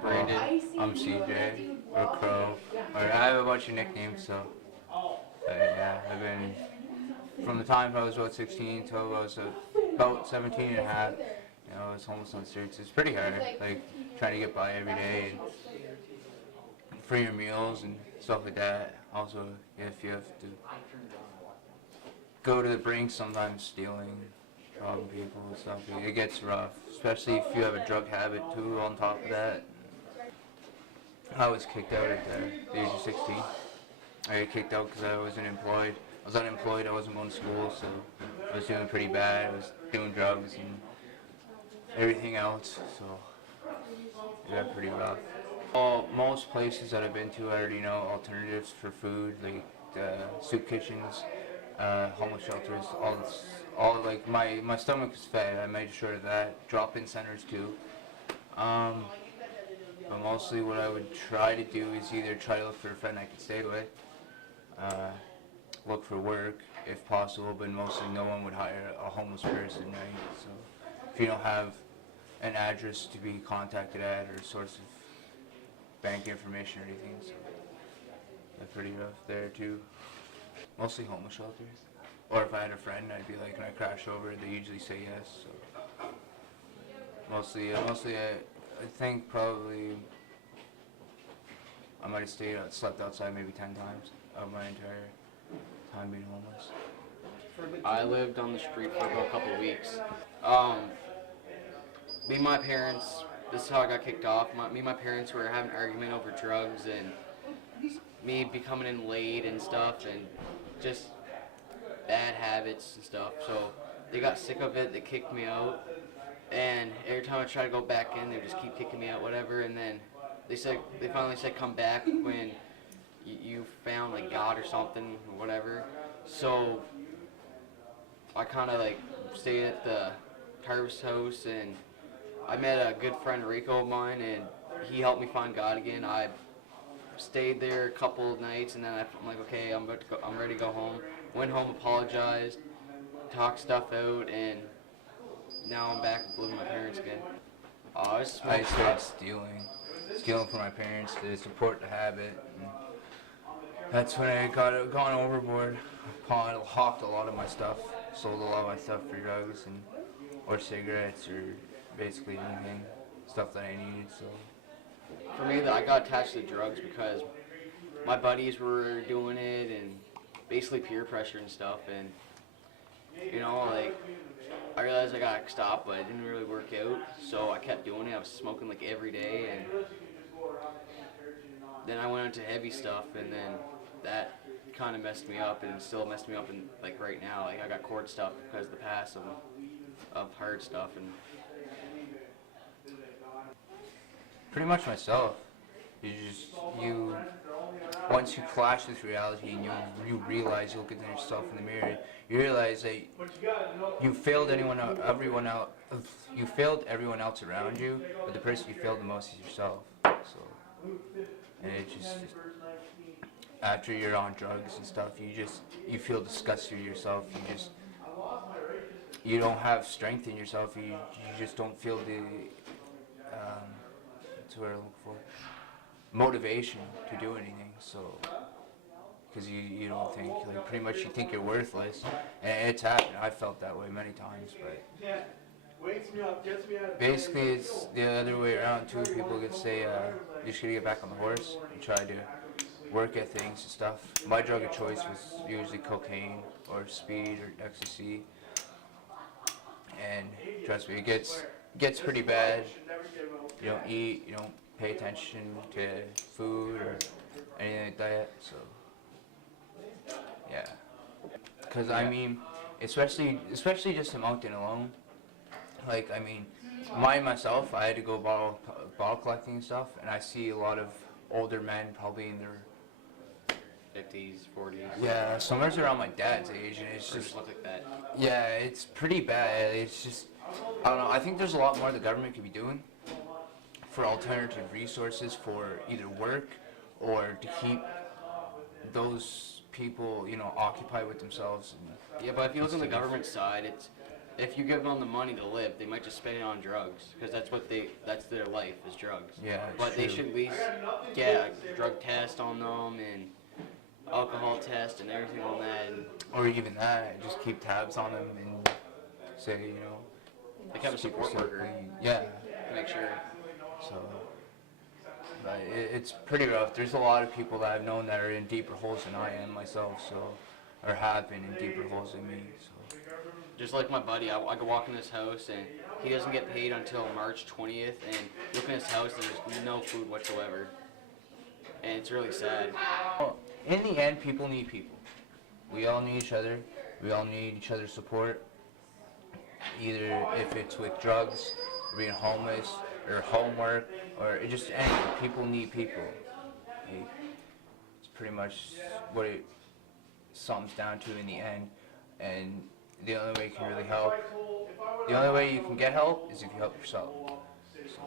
Brandon. I'm CJ or Crow. Or I have a bunch of nicknames, so. But yeah, I've been from the time I was about 16 till I was about 17 and a half. You know, I was homeless on the streets. It's pretty hard, like trying to get by every day and for your meals and stuff like that. Also, if you have to go to the brink, sometimes stealing, robbing people and stuff, it gets rough. Especially if you have a drug habit too. On top of that, I was kicked out at the age of 16. I got kicked out because I wasn't employed. I was unemployed. I wasn't going to school, so I was doing pretty bad. I was doing drugs and everything else, so it got pretty rough. Well, most places that I've been to, I already know alternatives for food, like soup kitchens, homeless shelters, all like my stomach is fed. I made sure of that. Drop-in centers too. But mostly what I would try to do is either try to look for a friend I could stay with, look for work if possible, but mostly no one would hire a homeless person, right? So if you don't have an address to be contacted at or a source of bank information or anything, so that's pretty rough there too. Mostly homeless shelters. Or if I had a friend, I'd be like, can I crash over? They usually say yes. So mostly I think probably I might have slept outside maybe 10 times of my entire time being homeless. I lived on the street for about a couple of weeks. Me and my parents, this is how I got kicked off. Me and my parents were having an argument over drugs and me becoming in late and stuff and just bad habits and stuff. So they got sick of it, they kicked me out. And every time I try to go back in, they just keep kicking me out, whatever. And then they finally said come back when you found like God or something or whatever. So I kind of like stayed at the Harvest House, and I met a good friend Rico of mine, and he helped me find God again. I stayed there a couple of nights, and then I'm like, okay, I'm ready to go home. Went home, apologized, talked stuff out, and now I'm back living with my parents again. I started stealing from my parents to support the habit. And that's when I gone overboard. Hawked a lot of my stuff, sold a lot of my stuff for drugs or cigarettes or basically anything, stuff that I needed. So for me, I got attached to drugs because my buddies were doing it and basically peer pressure and stuff, and you know, like I realized I got to stop, but it didn't really work out, so I kept doing it. I was smoking like every day, and then I went into heavy stuff, and then that kind of messed me up, and it still messed me up. And like right now, like I got court stuff because of the past of hard stuff, and pretty much myself. You once you clash with reality and you realize, you look at yourself in the mirror, you realize that you failed everyone else. You failed everyone else around you, but the person you failed the most is yourself. So, and it just after you're on drugs and stuff, you feel disgusted with yourself. You don't have strength in yourself. You just don't feel the that's what I'm looking for. Motivation to do anything. So, because you don't think, like, pretty much you think you're worthless, and it's happened. I felt that way many times, but basically it's the other way around too. People could say you just gotta get back on the horse and try to work at things and stuff. My drug of choice was usually cocaine or speed or ecstasy, and trust me, it gets pretty bad. You don't eat, you don't pay attention to food or anything like that, so yeah. Because I mean, especially just in Moncton alone, like, I mean, myself, I had to go bottle collecting and stuff, and I see a lot of older men, probably in their 50s, 40s. yeah, somewhere's around my dad's age, and it's just look like that. yeah, it's pretty bad. It's just, I don't know. I think there's a lot more the government could be doing for alternative resources for either work or to keep those people, occupied with themselves. Yeah, but if you look on the government side, if you give them the money to live, they might just spend it on drugs because that's their life is drugs. Yeah, it's But they true. should at least get a drug test on them and alcohol test and everything on that. And Or even that, just keep tabs on them and say, like have a just keep support yourself worker clean. Yeah. to make sure. So, but it's pretty rough. There's a lot of people that I've known that are in deeper holes than I am myself. So, or have been in deeper holes than me. So. Just like my buddy, I could walk in this house and he doesn't get paid until March 20th, and look in his house and there's no food whatsoever, and it's really sad. Well, in the end, people need people. We all need each other. We all need each other's support. Either if it's with drugs, or being homeless, or homework, or just anything. People need people. It's pretty much what it sums down to in the end. And the only way you can really help, the only way you can get help is if you help yourself. So.